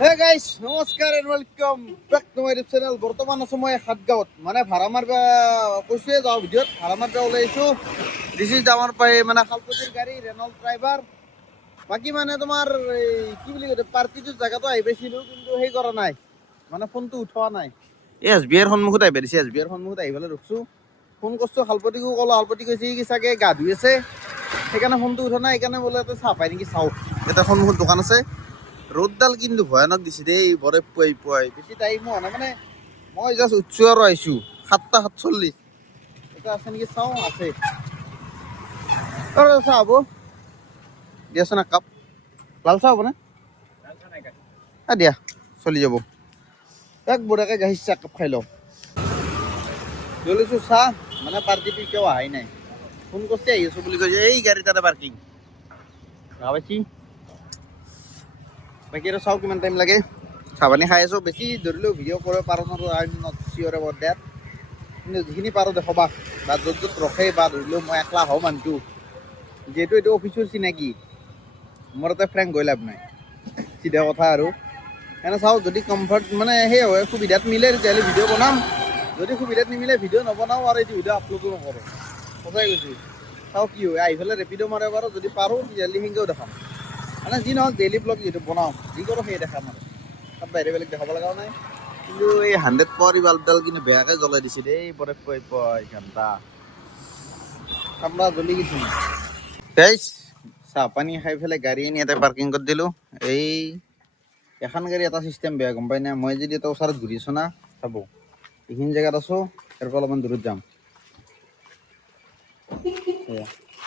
হে গাইস নমস্কাৰ and welcome back to my YouTube channel. বৰ্তমান আছোঁ মই সাতগাঁৱত, মানে ভাড়া মাৰিবা কৈছোঁৱে যাওঁ ভিডিঅ'ত ভাড়া মাৰিবা ওলাইছোঁ। দিছ ইজ আমাৰ পাই মানে খালপতিৰ গাড়ী ৰেনল্ট ড্ৰাইভাৰ। বাকী মানে তোমাৰ এই কি বুলি কয় পাৰ্টিটোৰ জেগাটো আহি পাইছিলোঁ, কিন্তু সেই কৰা নাই, মানে ফোনটো উঠোৱা নাই। এই এছ বি আইৰ সন্মুখত আহিব দিছে, এছ বি আইৰ সন্মুখত আহি পেলাই ৰখছোঁ। ফোন কৰিছোঁ খালপতিকো ক'লোঁ, খালপতি কৈছে কি চাগে গা ধুই আছে, সেইকাৰণে ফোনটো উঠা নাই। সেইকাৰণে বোলে এটা চাহ পাই নেকি চাওঁ। এটা সন্মুখত দোকান আছে। ৰ'দডাল কিন্তু ভয়ানক দিছে দেই, বৰে পুৱাই বেছি টাইম হোৱা নাই, মানে মই জাষ্ট উঠছোঁ আৰু আহিছোঁ 7:47। এটা আছে নেকি চাওঁ, আছে চাহ হ'ব দিয়াচোন এক কাপ। লাল চাহ হ'বনে? দিয়া চলি যাব, এক বঢ়িয়াকৈ গাখীৰ চাহ একাপ খাই লওঁ। লৈছোঁ চাহ, মানে পাৰ্টিটো এতিয়াও অহাই নাই। ফোন কৰিছে আহি আছোঁ বুলি কৈছে, এই গাড়ী তাতে পাৰ্কিং গা পাইছি। বাকী আৰু চাওঁ কিমান টাইম লাগে। চাহ পানী খাই আছোঁ, বেছি ধৰিলেও ভিডিঅ' কৰিব পাৰোঁ নোৱাৰোঁ I am not sure about that, কিন্তু যিখিনি পাৰোঁ দেখাবা বা য'ত য'ত ৰখে বা ধৰিলেও মই একলা হওঁ মানুহটো, যিহেতু এইটো অফিচৰ চিনাকি, মোৰ এটা ফ্ৰেংক গৈ লাভ নাই, চিধা কথা। আৰু এনে চাওঁ যদি কমফৰ্ট মানে সেই হয়, সুবিধাত মিলে তেতিয়াহ'লে ভিডিঅ' বনাম, যদি সুবিধাত নিমিলে ভিডিঅ' নবনাওঁ আৰু এইটো ভিডিঅ' আপলোডো নকৰোঁ। সঁচাই কৈছোঁ, চাওঁ কি হয়। আহি পেলাই ৰেপিডো মাৰিব পাৰোঁ, যদি পাৰোঁ তেতিয়াহ'লে সেনেকৈও দেখাম। মানে যি নহওক ডেইলি ব্লগ যিহেতু বনাওঁ, যি কৰোঁ সেই দেখাম আৰু তাত বাহিৰে বেলেগ দেখাব লগাও নাই। কিন্তু এই 100 পাৱাৰী বাল্বডাল কিন্তু বেয়াকৈ জ্বলাই দিছে দেই, পৰে পুৱাই ঘণ্টা ঠাণ্ডা জ্বলি গৈছে। গাইছ চাহ পানী খাই পেলাই গাড়ী আনি ইয়াতে পাৰ্কিং কৰি দিলোঁ। এই এখন গাড়ী এটা চিষ্টেম বেয়া, গম পাই না। মই যদি এটা ওচৰত ঘূৰি আছোঁ না, চাব এইখিনি জেগাত আছোঁ, ইয়াৰ পৰা অলপমান দূৰত যাম,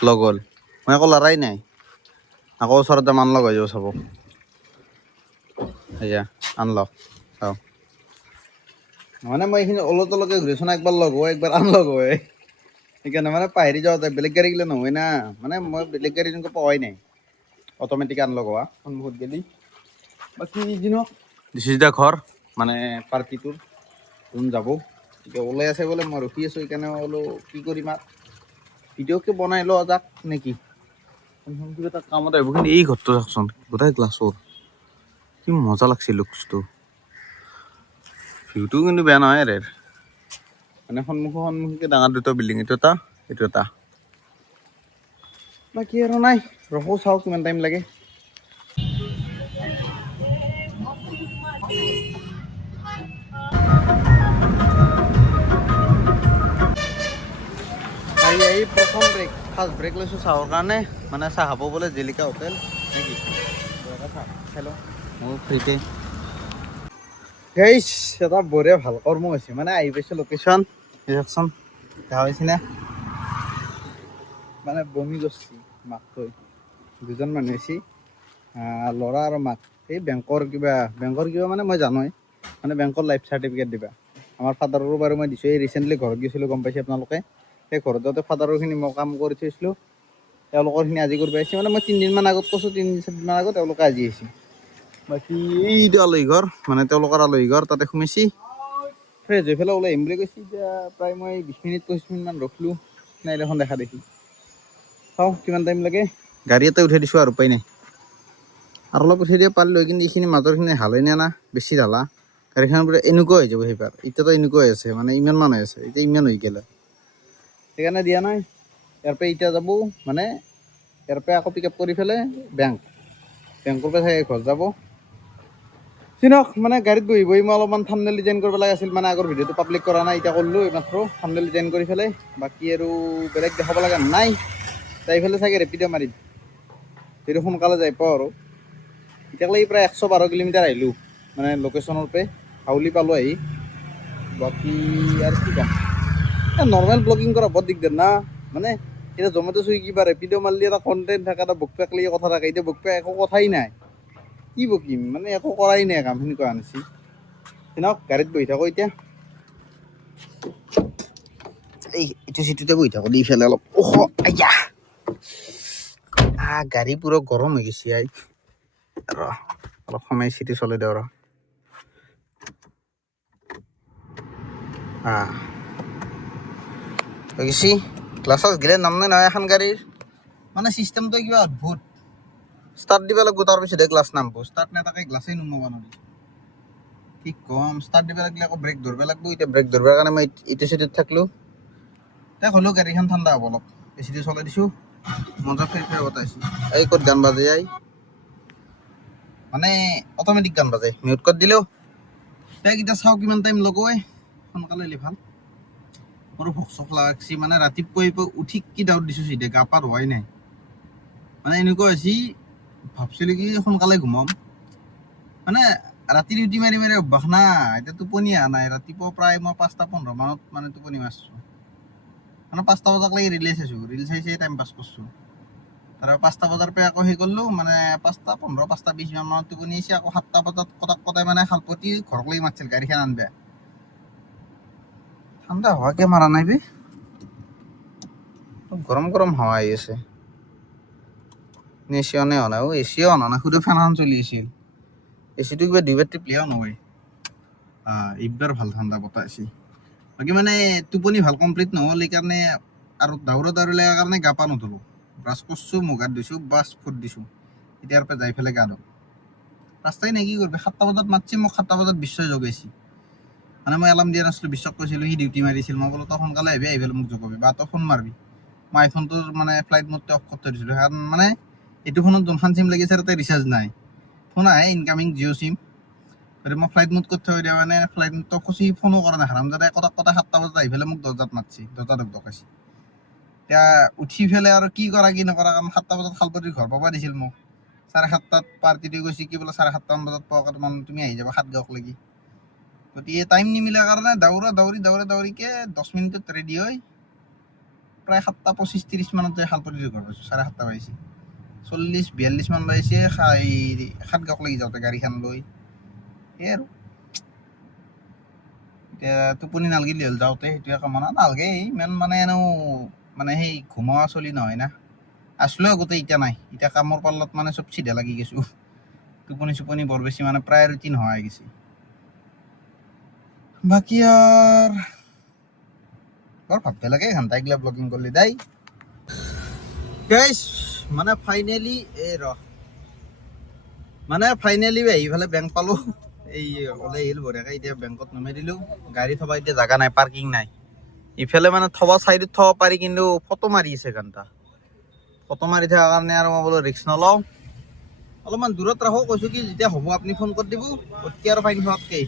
লগ হ'ল। মই একো লৰাই নাই, আকৌ ওচৰত যাম আনলক হৈ যাব। চাব এয়া আনলক, চাওঁ মানে মই এইখিনি অলপ তলকে ঘূৰিছোঁ না, একবাৰ লগ হয় একবাৰ আনলক হয়, সেইকাৰণে মানে পাহৰি যাওঁ। বেলেগ গাড়ী গিলা নহয় না, মানে মই বেলেগ গাড়ী তেনেকৈ পোৱাই নাই অট'মেটিক আনলক হোৱা সন্মুখত গেলি। বাকী যি নহওক দিছ ইজ দ্য ঘৰ, মানে পাৰ্টিটোৰ যোন যাব এতিয়া ওলাই আছে বোলে, মই ৰখি আছোঁ। সেইকাৰণে বোলো কি কৰিম আৰু ভিডিঅ'কে বনাই লওঁ যাক নেকি, কিবা এটা কামত আহিব। কিন্তু এই ঘৰটো চাওকচোন, গোটেই গ্লাছৰ, কি মজা লাগছে লুকছটো। ভিউটো কিন্তু বেয়া নহয় ৰে, মানে সন্মুখকে ডাঙৰ দুটা বিল্ডিং, এইটো এটা। বাকী আৰু নাই, ৰখো চাওঁ কিমান টাইম লাগে। এই প্ৰথম ফাৰ্ষ্ট ব্ৰেক লৈছোঁ চাহৰ কাৰণে, মানে চাহ খাব বোলে জেলিকা হোটেল নেকি, চাহ লওঁ মোৰ ফ্ৰীতে। গাইছ এটা বঢ়িয়া ভাল কৰ্ম হৈছে, মানে আহি পাইছোঁ লোকেশ্যন, চাওকচোন দেখা পাইছেনে। মানে বমি কৰিছে মাক থৈ, দুজন মানুহ হৈছে, ল'ৰা আৰু মাক। এই বেংকৰ কিবা মানে মই জানোৱেই, মানে বেংকৰ লাইফ চাৰ্টিফিকেট দিবা। আমাৰ ফাদাৰৰো বাৰু মই দিছোঁ, এই ৰিচেণ্টলি ঘৰত গৈছিলোঁ, গম পাইছে আপোনালোকে। সেই ঘৰত যাওঁতে ফাদাৰৰখিনি মই কাম কৰি থৈছিলোঁ, তেওঁলোকৰখিনি আজি কৰিব আহিছে। মানে মই 3 দিনমান আগত কৈছোঁ, 3-4 দিনমান আগত তেওঁলোকে আজি আহিছে। বাকী এইটো আলহী ঘৰ, মানে তেওঁলোকৰ আলহী ঘৰ, তাতে সোমাইছি ফ্ৰেছ হৈ পেলাই ওলাই আহিম বুলি কৈছে। এতিয়া প্ৰায় মই 20 মিনিট 25 মিনিটমান ৰখিলোঁ, নাই দেখোন দেখা দেখি। চাওঁ কিমান টাইম লাগে। গাড়ী এটা উঠাই দিছোঁ আৰু উপায় নাই, আৰু অলপ উঠাই দিব পাৰিলোঁ, কিন্তু এইখিনি মাজৰখিনি হালেই না বেছি ঢালা, গাড়ীখন বোলে এনেকুৱা হৈ যাব। সেইবাৰ এতিয়াতো এনেকুৱা হৈ আছে, মানে ইমান মান হৈ আছে, এতিয়া ইমান হৈ গ'লে সেইকাৰণে দিয়া নাই। ইয়াৰ পৰা এতিয়া যাব, মানে ইয়াৰ পৰা আকৌ পিক আপ কৰি পেলাই বেংকৰ পৰা চাই ঘৰ যাব। চিনক মানে গাড়ীত বহি মই অলপমান থাম্বনেইল ডিজাইন কৰিব লগা আছিল, মানে আগৰ ভিডিঅ'টো পাব্লিক কৰা নাই, এতিয়া কৰিলোঁ এইমাত্ৰ থাম্বনেইল ডিজাইন কৰি পেলাই। বাকী আৰু বেলেগ দেখাব লগা নাই, যাই পেলাই চাগে ৰেপিড' মাৰিম, যদি সোনকালে যাই পাওঁ। আৰু এতিয়ালৈকে প্ৰায় 112 কিলোমিটাৰ আহিলোঁ, মানে লোকেশ্যনৰ পৰা হাউলি পালোঁ আহি। বাকী আৰু কি ক'ম, নৰ্মেল ব্লগিং কৰা বৰ দিগদাৰ না, মানে এতিয়া জমেটো চুইগি বা ৰেপিড' মাৰিলে এটা কণ্টেণ্ট থাকে, এটা বকপেক লাগি কথা থাকে। এতিয়া বকপেক একো কথাই নাই, কি বকিম, মানে একো কৰাই নাই কাম, সেনেকুৱা আনিছি। শুনক গাড়ীত বহি থাকোঁ এতিয়া, এইটো চিটতে বহি থাকোঁ, দি ফেলে অলপ ওখ। আইয়া গাড়ী পুৰা গৰম হৈ গৈছে। অলপ সময় চিটি চলাই দিওঁ ৰ। গৈছি গ্লাছত গেলে নামনে নহয় এখন গাড়ীৰ, মানে চিষ্টেমটো কিবা অদ্ভুত। ষ্টাৰ্ট দিব লাগিব, তাৰপিছতহে গ্লাছ নামব, ষ্টাৰ্ট নাথাকে গ্লাছেই নুমাব নোৱাৰি। কি কম ষ্টাৰ্ট দিব লাগিলে আকৌ ব্ৰেক ধৰিব লাগিব এতিয়া ব্ৰেক ধৰিবৰ কাৰণে মই ইটো চিটিত থাকলোঁ তাক হ'লেও গাড়ীখন ঠাণ্ডা হ'ব অলপ এচিটো চলাই দিছোঁ মজা ফেৰ ফেৰ বতাইছোঁ এই ক'ত গান বাজে আই মানে অট'মেটিক গান বাজে মিউট কৰি দিলেও তাইক এতিয়া চাওঁ কিমান টাইম লগাই সোনকালে হ'লে ভাল মোৰো ভোক চোক লাগছি মানে ৰাতিপুৱাই উঠি কি দাউত দিছোঁ চিধা গা পা ধোৱাই নাই মানে এনেকুৱা হৈছে ভাবছিলোঁ কি সোনকালে ঘুমাম মানে ৰাতি ডিউটি মাৰি মাৰি অভ্যাস না এতিয়া টোপনি অহা নাই ৰাতিপুৱা প্ৰায় মই 5:15 মানত মানে টোপনি মাৰিছোঁ মানে 5টা বজাক লাগি ৰিলে চাইছোঁ ৰিল চাই চাই টাইম পাছ কৰিছোঁ তাৰ 5টা বজাৰ পৰা আকৌ সেই কৰিলোঁ মানে 5:15 5:20 মানত টোপনি আহিছে আকৌ 7টা বজাত কটাক কটাই মানে শালপতি ঘৰক লাগি মাতিছিল গাড়ীখন আনবা ঠাণ্ডা হোৱাকে মাৰা নাই বে গৰম গৰম হাৱা আহি আছে এচি অনে অনা এচিও অনা নাই শুধু ফেনখন চলি আছিল এচিটো কিবা 2 বাৰ টিপলিও নহয় এইবাৰ ভাল ঠাণ্ডা বতাহ আছে বাকী মানে টোপনি ভাল কমপ্লিট নহ'ল সেইকাৰণে আৰু দাউৰা লাগাৰ কাৰণে গা পা নুধুলোঁ ব্ৰাছ কৰিছোঁ মুখ হাত ধুইছোঁ বাছ ফুট দিছোঁ এতিয়াৰ পৰা যাই পেলাই গা ধুম ৰাস্তাই নাই কি কৰিবি 7টা বজাত মাতিছে মোক 7টা বজাত বিশ্বই জগাইছে মানে মই এলাৰ্ম দিয়া নাছিলোঁ বিশ্বক কৈছিলোঁ সি ডিউটি মাৰিছিল মই বোলো তই সোনকালে আহিবি আহি পেলাই মোক জগাবি বা তই ফোন মাৰিবি মই আইফোনটোৰ মানে ফ্লাইট মোডটো অফ কৰি থৈ দিছিলোঁ কাৰণ মানে এইটো ফোনত যোনখন চিম লাগিছে তাতে ৰিচাৰ্জ নাই ফোন আহে ইনকামিং জিঅ' চিম গতিকে মই ফ্লাইট মোড কৰি থৈ দিয়া মানে ফ্লাইট মোডটো খুচি ফোনো কৰা নাই হাৰামজাদাই কটাক কটাই 7টা বজাত আহি পেলাই মোক দৰ্জাত মাতিছে দৰ্জা দকাইছে এতিয়া উঠি পেলাই আৰু কি কৰা কি নকৰা কাৰণ 7টা বজাত শালপতিৰ ঘৰ পাব দিছিল মোক 7:30 পাৰ্টি দি গৈছে কি বোলে 7:30 বজাত পোৱা তোমাৰ তুমি আহি যাবা 7 গাঁৱক লাগি গতিকে টাইম নিমিলা কাৰণে দৌৰিকে 10 মিনিটত ৰেডি হৈ প্ৰায় 7:25-30 মানত যাই শালপতিৰ ঘৰ পাইছোঁ 7:30 বাজিছে 40-42 মান বাজিছে 7 গাঁৱক লাগি যাওঁতে গাড়ীখন লৈ সেই আৰু এতিয়া টোপনি নালগিলে হ'ল যাওঁতে সেইটোৱে কামনা নালগে ইমান মানে এনেও মানে সেই ঘুমোৱা চলি নহয় না আছিলোঁ গোটেই এতিয়া নাই এতিয়া কামৰ পাল্লাত মানে চব চিধা লাগি গৈছোঁ টোপনি চোপনি বৰ বেছি মানে প্ৰায়ৰিটি নোহোৱা হৈ গৈছে বাকী আৰু বৰ ভাবতে লাগে ঘণ্টা এইগিলা ব্লগিং কৰিলে দাই গাইছ মানে ফাইনেলি আহি পেলাই বেংক পালোঁ এই ওলাই আহিল বঢ়িয়াকৈ এতিয়া বেংকত নমাই দিলোঁ গাড়ী থবা এতিয়া জাগা নাই পাৰ্কিং নাই ইফালে মানে থবা চাইডত থব পাৰি কিন্তু ফটো মাৰি আছে ঘণ্টা ফটো মাৰি থকাৰ কাৰণে আৰু মই বোলো ৰিক্স নলওঁ অলপমান দূৰত ৰাখো কৈছোঁ কি যেতিয়া হ'ব আপুনি ফোন কৰি দিব গতিকে আৰু ফাইন হোৱাতকৈ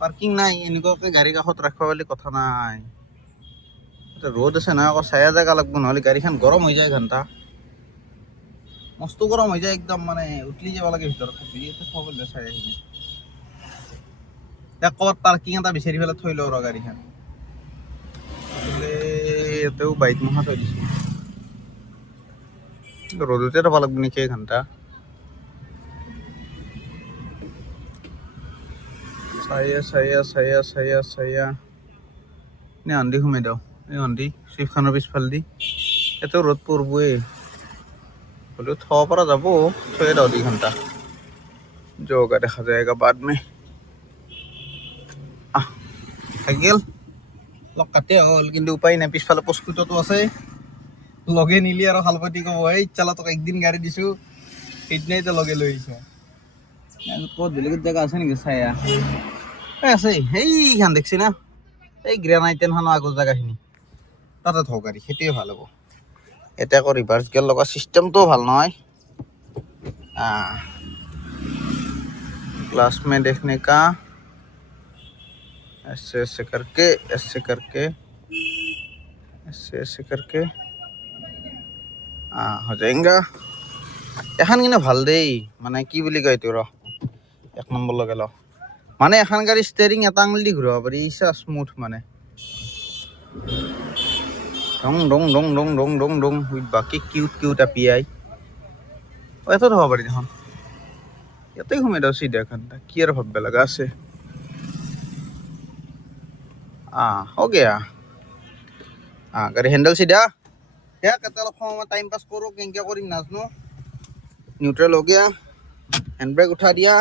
পাৰ্কিং নাই এনেকুৱাকৈ গাড়ী কাষত ৰাখিব বুলি কথা নাই ৰ'দ আছে নহয় আকৌ চায়া জেগা লাগব নহ'লে গাড়ীখন গৰম হৈ যায় ঘণ্টা মস্ত গৰম হৈ যায় একদম মানে উতলি যাব লাগে ভিতৰত চাই আহিবি এতিয়া ক'ৰবাত পাৰ্কিং এটা বিচাৰি পেলাই থৈ লওঁ ৰ গাড়ীখন ইয়াতেও বাইক মহা থৈ দিছোঁ ৰ'দতে থ'ব লাগব নেকি এঘণ্টা চায়া নে অন্দি সোমাই দিওঁ এই অন্দি চুইফ্টখনৰ পিছফালেদি ইয়াতেও ৰ'দ পৰিবই হ'লেও থ'ব পৰা যাব থৈয়ে দিওঁ 2 ঘণ্টা যোগা দেখা যায়গা বাদ মে থাকি গ'ল লগ কাটে হ'ল কিন্তু উপায় নাই পিছফালে পস্কুটতো আছে লগে নিলি আৰু শালপতি ক'ব এই চালা তোক একদিন গাড়ী দিছোঁ সেইদিনাইতো লগে লৈ আহিছোঁ ক'ত বেলেগত জেগা আছে নেকি চায়া আছে সেইখান দেখছি না এই গ্ৰেনাইটেনখনৰ আগৰ জেগাখিনি তাতে থওঁ গাড়ী সেইটোৱে ভাল হ'ব এতিয়া আকৌ ৰিভাৰ্ছ গিয়াৰ লগা চিষ্টেমটোও ভাল নহয় क्लास में देखने का ऐसे करके हो जाएगा এখন কিন্তু ভাল দেই মানে কি বুলি কয় এইটো ৰ 1 নম্বৰ লগে ল মানে এখন গাড়ী ষ্টেৰিং এটা আঙুলি দি ঘূৰাব পাৰি ইচ্ছা স্মুথ মানে ডং বাকী কিউট আপিয়াই এটাত হ'ব পাৰি দেখোন ইয়াতে সোমাই দিওঁ চিধা ঘণ্টা কি আৰু ভাবিব লগা আছে हो गया गाड़ी हैंडल सीधा क्या कहते हैं टाइम पास करो क्या करी नाजनो न्यूट्रल हो गया हैंड ब्रेक उठा दिया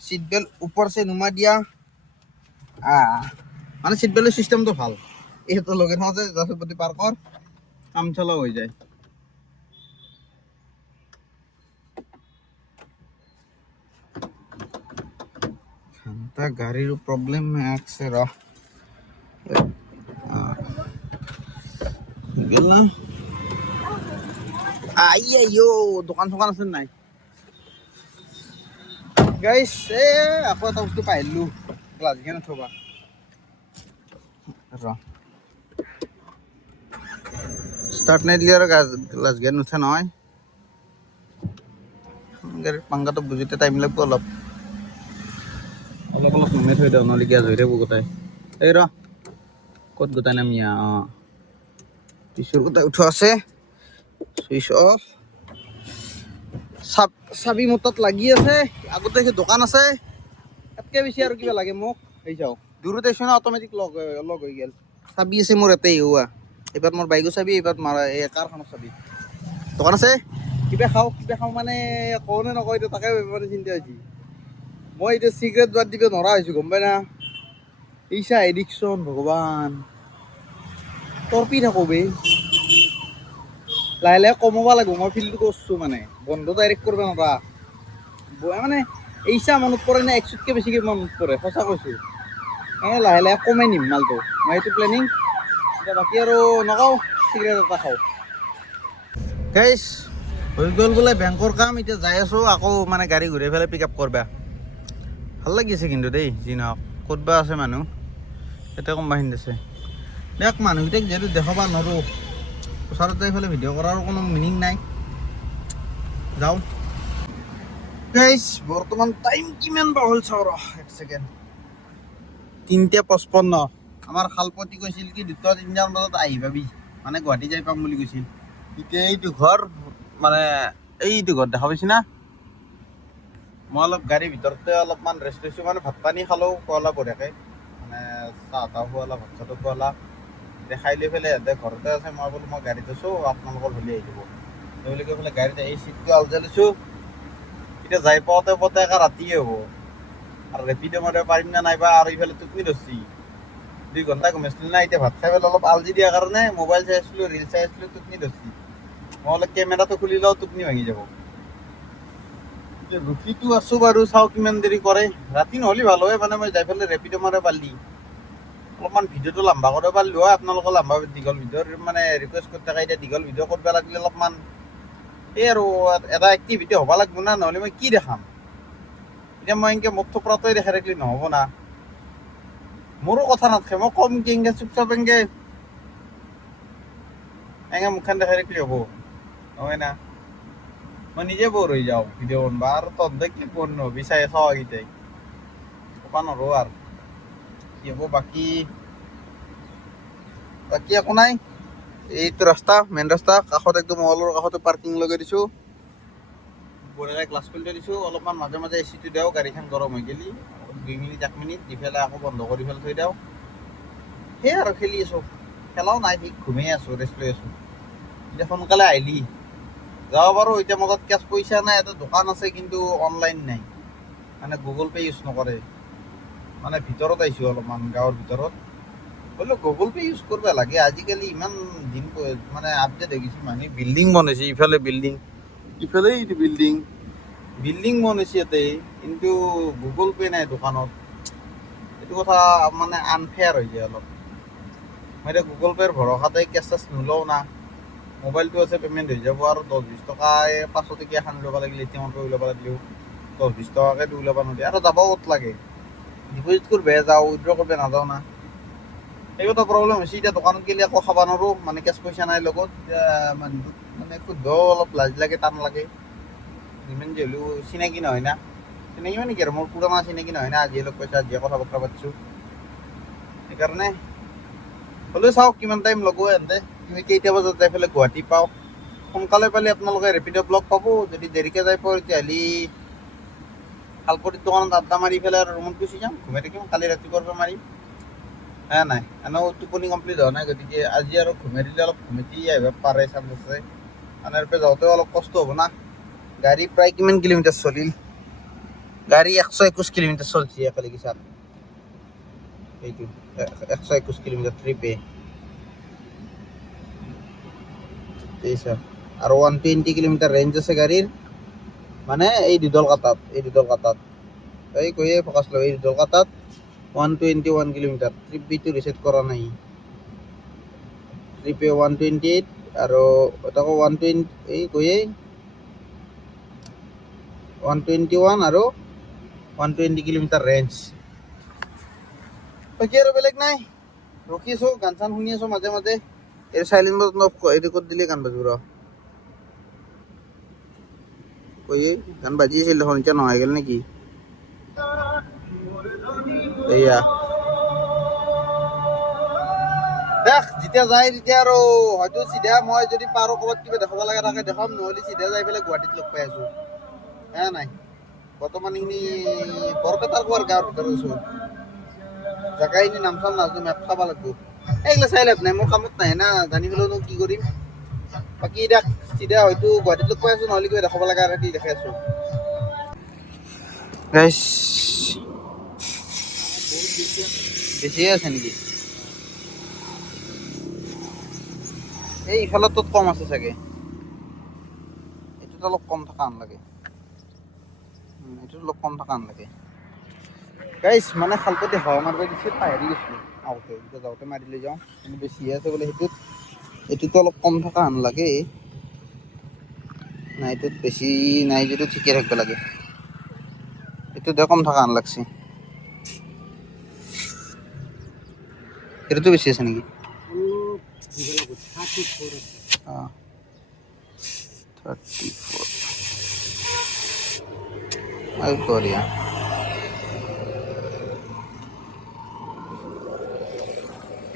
सीट बेल्ट ऊपर से नुमा दिया মানে सीट बेल्ट सिस्टम तो ভাল এই তো লগে থাকে জাসুপতি পাৰ্কৰ কাম চলা হৈ যায় এটা গাড়ীৰ প্ৰব্লেম আছে ৰ গেল না আইও দোকান চোকান আছে নাই গাইছ আকৌ এটা বস্তু পাইলো গ্লাছ গেন থবা ৰ ষ্টাৰ্ট নাই দিলে আৰু গ্লাছ গেন নুঠে নহয় গাড়ীৰ পাংগাটো বুজিতে টাইম লাগব অলপ নুমে থৈ দিওঁ নহ'লে গেছ হৈ থাকিব গোটাই এই ৰ ক'ত গোটাই নামিয়া পিছৰ গোটাই উঠোৱা আছে সুইচ অফ চাবি মোৰ তাত লাগি আছে আগতে সেই দোকান আছে তাতকৈ বেছি আৰু কিবা লাগে মোক এই যাওঁ দূৰতে আছোঁ না অট'মেটিক লগ হৈ গ'ল চাবি আছে মোৰ এটাই হোৱা এইবাৰ মোৰ বাইকো চাবি এইবাৰ এই কাৰখনৰ চাবি দোকান আছে কিবা খাওঁ মানে কওঁ নে নকওঁ এতিয়া তাকে মানে চিন্তা হৈছে মই এতিয়া চিগাৰেট বাদ দিব নোৱাৰা হৈছোঁ গম পাই না এইচা এডিকশ্যন ভগৱান তৰ্পি থাকোঁ বে লাহে লাহে কমাব লাগিব মই ফিলটো কৰিছোঁ মানে বন্ধ ডাইৰেক্ট কৰিব নোৱাৰা মানে এইচা মনত পৰে নে একচুতকৈ বেছিকৈ মনত পৰে সঁচা কৈছোঁ মানে লাহে লাহে কমাই নিম মালটো মই সেইটো প্লেনিং এতিয়া বাকী আৰু নকওঁ চিগাৰেট এটা খাওঁ গাইছ হৈ গ'ল বোলে বেংকৰ কাম এতিয়া যাই আছোঁ আকৌ মানে গাড়ী ঘূৰাই পেলাই পিক আপ কৰবা ভাল লাগিছে কিন্তু দেই যি নহওক ক'তবা আছে মানুহ এতিয়া কোনোবাখিনিত আছে দেখ মানুহকেইটাক যিহেতু দেখাব নোৱাৰোঁ ওচৰত যাই পেলাই ভিডিঅ' কৰাৰ কোনো মিনিং নাই যাওঁ গাইছ বৰ্তমান টাইম কিমান বা হ'ল চাওঁ ৰ এক ছেকেণ্ড 3:55 আমাৰ শালপতি কৈছিল কি 2-3টামান বজাত আহি পাবি মানে গুৱাহাটী যাই পাম বুলি কৈছিল এতিয়া এইটো ঘৰ মানে এইটো ঘৰ দেখা পাইছি না মই অলপ গাড়ীৰ ভিতৰতে অলপমান ৰেষ্ট লৈছোঁ মানে ভাত পানী খালোঁ খোৱালা বঢ়িয়াকৈ মানে চাহ তাহ খোৱালা ভাত চাহটো খোৱালা এতিয়া খাই লৈ পেলাই সিহঁতে ঘৰতে আছে মই বোলো মই গাড়ীত আছোঁ আপোনালোকৰ হ'লে আহি যাব সেই বুলি কৈ পেলাই গাড়ীত আহি চিটটো আলজাই লৈছোঁ এতিয়া যাই পাওঁতে একে ৰাতিয়ে হ'ব আৰু ৰেপিডো মাৰিব পাৰিম নে নাইবা আৰু ইফালে টোপনি ধৰছি 2 ঘণ্টা ঘুমাইছিলোঁ না এতিয়া ভাত খাই পেলাই অলপ আলজি দিয়াৰ কাৰণে মোবাইল চাই আছিলোঁ ৰিল চাই আছিলোঁ টোপনি ধৰছি মই অলপ কেমেৰাটো খুলি লওঁ টোপনি ভাঙি যাব ৰখিটো আছোঁ বাৰু চাওঁ কিমান দেৰি কৰে ৰাতি নহ'লে ভাল হয় মানে মই যাই পেলাই ৰেপিডো মাৰিব পাৰিলি অলপমান ভিডিঅ'টো লম্বা কৰিব পাৰিলোঁ হয় আপোনালোকৰ লম্বা দীঘল ভিডিঅ'ৰ মানে ৰিকুৱেষ্ট কৰি থাকে এতিয়া দীঘল ভিডিঅ' কৰিব লাগিলে অলপমান এই আৰু এটা এক্টিভিটি হ'ব লাগিব না নহ'লে মই কি দেখাম এতিয়া মই এনেকৈ মুখ থোপৰাটোৱে দেখাই থাকিলে নহ'ব না মোৰো কথা নাথাকে মই কম কি এনেকৈ চুপচাপ এনেকৈ মুখখন দেখাই থাকিলে হ'ব নহয় না মই নিজে বৰ হৈ যাওঁ ভিডিঅ' বনবা আৰু তহঁতে কি বন বিচাৰি চাৱাকেইটাই ক'ব নোৱাৰোঁ আৰু কি হ'ব বাকী একো নাই এইটো ৰাস্তা মেইন ৰাস্তা কাষত একদম ৱালৰ কাষতে পাৰ্কিং লগাই দিছোঁ বঢ়িয়াকৈ গ্লাছ খুলি থৈ দিছোঁ অলপমান মাজে মাজে এচিটো দিওঁ গাড়ীখন গৰম হৈ গ'লি 2 মিনিট 1 মিনিট দি পেলাই আকৌ বন্ধ কৰি পেলাই থৈ দিওঁ সেয়ে আৰু খেলি আছোঁ খেলাও নাই ঠিক ঘুমাই আছোঁ ৰেষ্ট লৈ আছোঁ এতিয়া সোনকালে আহিলি যাব পাৰোঁ এতিয়া মোৰ তাত কেছ পইচা নাই এটা দোকান আছে কিন্তু অনলাইন নাই মানে গুগল পে' ইউজ নকৰে মানে ভিতৰত আহিছোঁ অলপমান গাঁৱৰ ভিতৰত বোলো গুগল পে' ইউজ কৰিব লাগে আজিকালি ইমান দিন মানে আপডেট হৈ গৈছে মানুহে বিল্ডিং বনাইছে ইফালে বিল্ডিং ইফালে এইটো বিল্ডিং বনাইছে ইয়াতে কিন্তু গুগল পে' নাই দোকানত এইটো কথা মানে আনফেয়াৰ হৈ যায় অলপ মই এতিয়া গুগল পে'ৰ ভৰসাতে কেছ চেছ নোলাওঁ না মোবাইলটো আছে পে'মেণ্ট হৈ যাব আৰু 10-20 টকাই 500 টকীয়া এখন ল'ব লাগিলে এটিএমৰ পৰা ওলাব লাগিলেও 10-20 টকাকৈ ওলাব নোৱাৰি আৰু যাব ক'ত লাগে ডিপজিট কৰিব যাওঁ উইড্ৰ কৰিব নাযাওঁ না সেইটো এটা প্ৰব্লেম হৈছে এতিয়া দোকানত গ'লে আকৌ খাব নোৱাৰোঁ মানে কেছ পইচা নাই লগত এতিয়া মানুহটোক মানে শুদ্ধ অলপ লাজ লাগে টান লাগে যিমান যি হ'লেও চিনাকি নহয় না চিনাকি মানে কি আৰু মোৰ পুৰণা চিনাকি নহয় না আজিয়ে লগ পাইছোঁ আজিয়ে কথা বতৰা পাতিছোঁ সেইকাৰণে হ'লেও চাওক কিমান টাইম ল'ব এনে তুমি কেইটা বজাত যাই পেলাই গুৱাহাটী পাওঁ সোনকালে পালে আপোনালোকে ৰেপিড' ব্লগ পাব যদি দেৰিকৈ যাই পাওঁ তেতিয়াহ'লে শালপতিৰ দোকানত আড্ডা মাৰি পেলাই আৰু ৰুমত গুচি যাম ঘুমাই থাকিম কালি ৰাতিপুৱাৰ পৰা মাৰিম নাই এনেও টোপনি কমপ্লিট হোৱা নাই গতিকে আজি আৰু ঘুমাই দিলে অলপ ঘুমাই আহিব পাৰে চান্স আছে মানে ইয়াৰ পৰা যাওঁতেও অলপ কষ্ট হ'ব না গাড়ী প্ৰায় কিমান কিলোমিটাৰ চলিল গাড়ী 121 কিলোমিটাৰ চলছি একেলগে চাৰ এইটো 121 কিলোমিটাৰ ট্ৰিপে এই স্যার আর 120 কিলোমিটার রেঞ্জ আছে গাড়ির মানে এই দুদল কাটাত এই কৈয়ে ফকাছ লয় জলকাতাত 121 কিলোমিটাৰ ট্ৰিপ বিটো ৰিছেট কৰা নাই ট্ৰিপে 128 আৰু এটাকো 120 এই কৈয়ে 121 আৰু 120 কিলোমিটাৰ ৰেঞ্জ বাকী আৰু বেলেগ নাই ৰখি আছো গান চান শুনি আছো মাজে মাজে এই সাইলেন্ট মোড অফ হেৰি কৰি দিলে গান বাজিব ৰ কৈয়ে গান বাজি আছিল দেখোন এতিয়া নহয় গেল নেকি এয়া দেখ যেতিয়া যায় তেতিয়া আৰু হয়তো চিধা মই যদি পাৰো ক'ৰবাত কিবা দেখাব লাগে থাকে দেখাম নহ'লে চিধা যাই পেলাই গুৱাহাটীত লগ পাই আছো হে নাই বৰ্তমান এইখিনি বৰপেটাৰ কোৱাৰ গাঁৱৰ ভিতৰত আছো জেগাখিনি নাম চাম নাজানো মেপ চাব লাগিব এইগিলা চাই লাভ নাই মোৰ কামত নাহে না জানি পেলাইনো কি কৰিম বাকী এতিয়া চিধা হয়তো গুৱাহাটীত লগ পাই আছো নহ'লে কিবা দেখাব লগা থাকিলে দেখাই আছো গাইছ বেছিয়ে আছে নেকি এই ইফালতোত কম আছে চাগে এইটোত অলপ কম থকা আন লাগে এইটোত অলপ কম থকা আন লাগে গাইছ মানে খালপতি হাৱা মাৰিব দিছিল পাহৰি গৈছিলোঁ আহোঁতে এতিয়া যাওঁতে মাৰি লৈ যাওঁ কিন্তু বেছিহে আছে বোলে সেইটোত এইটোতো অলপ কম থকা আন লাগে নাই এইটোত বেছি নাই যদি ঠিকে থাকিব লাগে এইটোতে কম থকা আন লাগছে এইটোতো বেছি আছে নেকি অঁ 34 বঢ়িয়া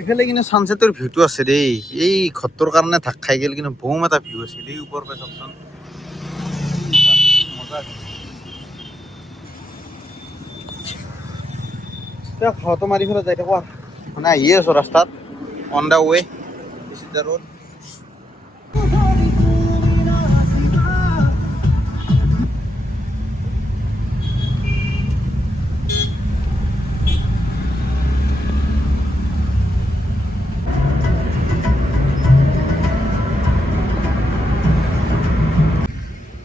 ইফালে কিন্তু ছানছেটৰ ভিউটো আছে দেই এই ঘৰটোৰ কাৰণে ঢাক খাই গ'ল কিন্তু বম এটা ভিউ আছে দেই ওপৰ পাই চাওকচোন মজা এতিয়া ঘৰটো মাৰি পেলাই যাই থাকোঁ মানে আহিয়ে আছোঁ ৰাস্তাত on the way this is the road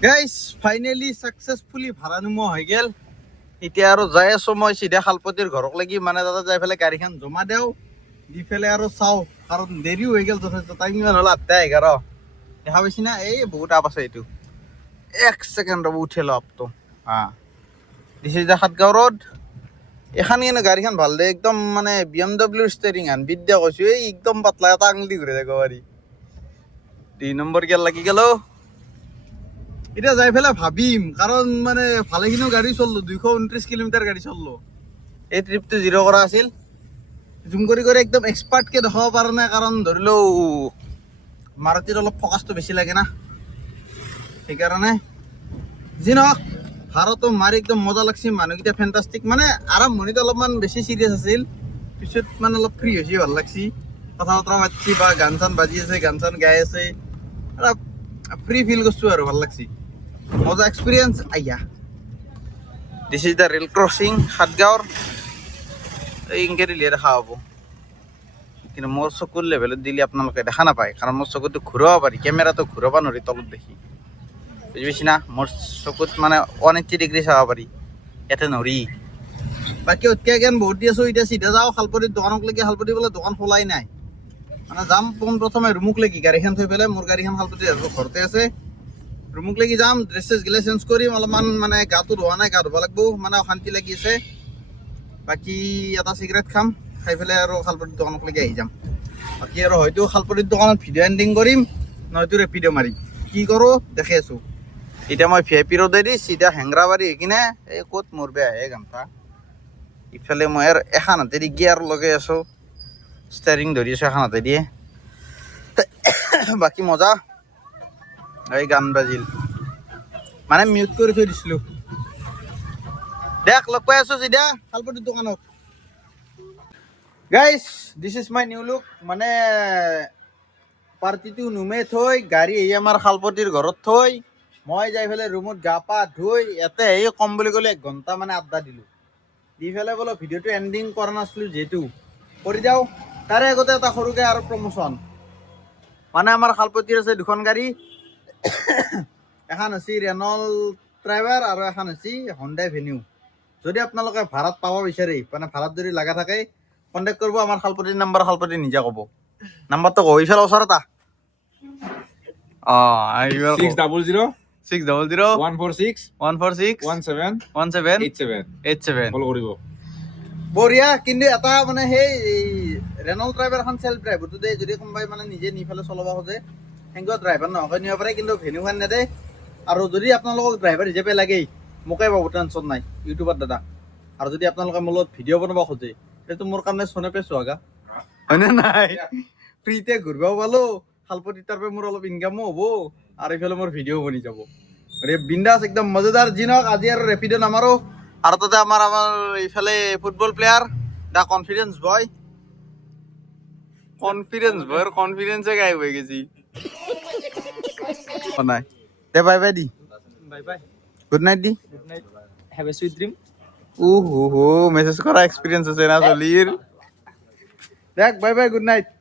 guys finally successfully ভাড়া নোমোৱা হৈ গ'ল এতিয়া আৰু যাই আছোঁ মই চিধা শালপতিৰ ঘৰক লাগি মানে তাতে যাই পেলাই গাড়ীখন জমা দিওঁ দি পেলাই আৰু চাওঁ কাৰণ দেৰিও হৈ গ'ল যথেষ্ট টাইম ইমান হ'ল 8:11 দেখা পাইছি না এই বহুত আপ আছে এইটো এক ছেকেণ্ড ৰ'ব উঠি লওঁ আপটো দিছ ইজ দ্য সাতগাঁও ৰোড এখন কিন্তু গাড়ীখন ভাল দে একদম মানে BMW ষ্টেৰিং আন বিদ্যা কৈছোঁ এই একদম পাতলা এটা আঙুলি ঘূৰি যাব পাৰি 2 নম্বৰ গিয়াৰ লাগি গ'ল এতিয়া যাই পেলাই ভাবিম কাৰণ মানে ভালেখিনিও গাড়ী চললো 229 কিলোমিটাৰ গাড়ী চললো এই ট্ৰিপটো 0 কৰা আছিল জুম কৰি কৰি একদম এক্সপাৰ্টকে দেখাব পৰা নাই কাৰণ ধৰি লওঁ মাৰুতিৰ অলপ ফকাছটো বেছি লাগে না সেইকাৰণে যি নহওক ভাড়াটো মাৰি একদম মজা লাগছে মানুহকেইটা ফেণ্টাষ্টিক মানে আৰম্ভণিত অলপমান বেছি চিৰিয়াছ আছিল পিছত মানে অলপ ফ্ৰী হৈছে ভাল লাগছি কথা বতৰা মাতছি বা গান চান বাজি আছে গান চান গাই আছে অলপ ফ্ৰী ফিল কৰিছোঁ আৰু ভাল লাগছি মজা এক্সপিৰিয়েঞ্চ আইয়া দিছ ইজ দ্য ৰেল ক্ৰছিং সাতগাঁৱৰ এই ইনকে দিলে দেখা হ'ব কিন্তু মোৰ চকুৰ লেভেলত দিলে আপোনালোকে দেখা নাপায় কাৰণ মোৰ চকুটো ঘূৰাব পাৰি কেমেৰাটো ঘূৰাব নোৱাৰি তলত দেখি বুজি পাইছি না মোৰ চকুত মানে 180 ডিগ্ৰী চাব পাৰি ইয়াতে নৰি বাকী অতকৈ জ্ঞান বহুত দি আছোঁ এতিয়া চিধা যাওঁ শালপতিৰ দোকানক লাগি শালপতি বোলে দোকান খোলাই নাই মানে যাম পোনপ্ৰথমে ৰুমুক লাগি গাড়ীখন থৈ পেলাই মোৰ গাড়ীখন শালপতি ঘৰতে আছে ৰুমুক লাগি যাম ড্ৰেছ চেছ গিলা চেঞ্জ কৰিম অলপমান মানে গাটো ধোৱা নাই গা ধুব লাগিব মানে অশান্তি লাগি আছে বাকী এটা চিগাৰেট খাম খাই পেলাই আৰু শালপতিৰ দোকানক লাগি আহি যাম বাকী আৰু হয়তো শালপতিৰ দোকানত ভিডিঅ' এণ্ডিং কৰিম নহয়তো ৰেপিড' মাৰিম কি কৰোঁ দেখি আছোঁ এতিয়া মই VIP ৰোডে দি চিধা হেংৰাবাৰী হৈ কিনে এই ক'ত মোৰ বেয়া আহে গামঠা ইফালে মই আৰু এখন হাতেদি গিয়াৰ লগাই আছোঁ ষ্টেৰিং ধৰি আছোঁ এখন হাতে দিয়ে বাকী মজা এই গান বাজিল মানে মিউট কৰি থৈ দিছিলোঁ দেখ লগ পাই আছোঁ চিধা শালপতিৰ দোকানত guys this is my new look মানে পাৰ্টিটো নুমে থৈ গাড়ী আহি আমাৰ শালপতিৰ ঘৰত থৈ মই যাই পেলাই ৰুমত গা পা ধুই ইয়াতে আহি কম বুলি ক'লে 1 ঘণ্টা মানে আড্ডা দিলোঁ দি পেলাই বোলো ভিডিঅ'টো এণ্ডিং কৰা নাছিলোঁ যিহেতু কৰি যাওঁ তাৰে আগতে এটা সৰুকৈ আৰু প্ৰমোশ্যন মানে আমাৰ শালপতিৰ আছে 2খন গাড়ী এখন হৈছে ৰেনল্ট ট্ৰাইভাৰ আৰু এখন হৈছে হণ্ডাই ভেনিউ যদি আপোনালোকে ভাড়াত পাব বিচাৰি মানে ভাড়াত যদি লগা থাকে কণ্টেক্ট কৰিব আমাৰ শালপতিৰ নাম্বাৰ শালপতি নিজে ক'ব নাম্বাৰটো কব ইফালে ওচৰত আহিব 600 600 146 146 17 87 কল কৰিব বঢ়িয়া কিন্তু এটা মানে সেই ৰেনল্ট ড্ৰাইভাৰ এখন চেল্ফ ড্ৰাইভৰটো দেই যদি কোনোবাই মানে নিজে নি পেলাই চলাব খোজে সেনেকুৱা ড্ৰাইভাৰ নোহোৱাকৈ নিব পাৰে কিন্তু ভেনুখন নেদে আৰু যদি আপোনালোকক ড্ৰাইভাৰ হিচাপে লাগেই মোকে পাব টেনশ্যন নাই ইউটিউবত দাদা আৰু যদি আপোনালোকে মোৰ লগত ভিডিঅ' বনাব খোজে সেইটো মোৰ কাৰণে চনে পে চোৱাগা হয়নে নাই ফ্ৰীতে ঘূৰিবও পালো শালপতি তাৰ পৰা মোৰ অলপ ইনকামো হ'ব আৰু এইফালে মোৰ ভিডিঅ' বনি যাব বিন্দাছ একদম মজাদাৰ যি নহওক আজি আৰু ৰেপিড' নামাৰো আৰু তাতে আমাৰ এইফালে ফুটবল প্লেয়াৰ দা কনফিডেন্স বয়ৰ কনফিডেন্সে গায়ব হৈ গেছি নাই দে বাই বাই দি বাই বাই গুড নাইট দি good night have a sweet dream message করা এক্সপিরিয়েন্স আছে না চলির দেখ বাই বাই গুড নাইট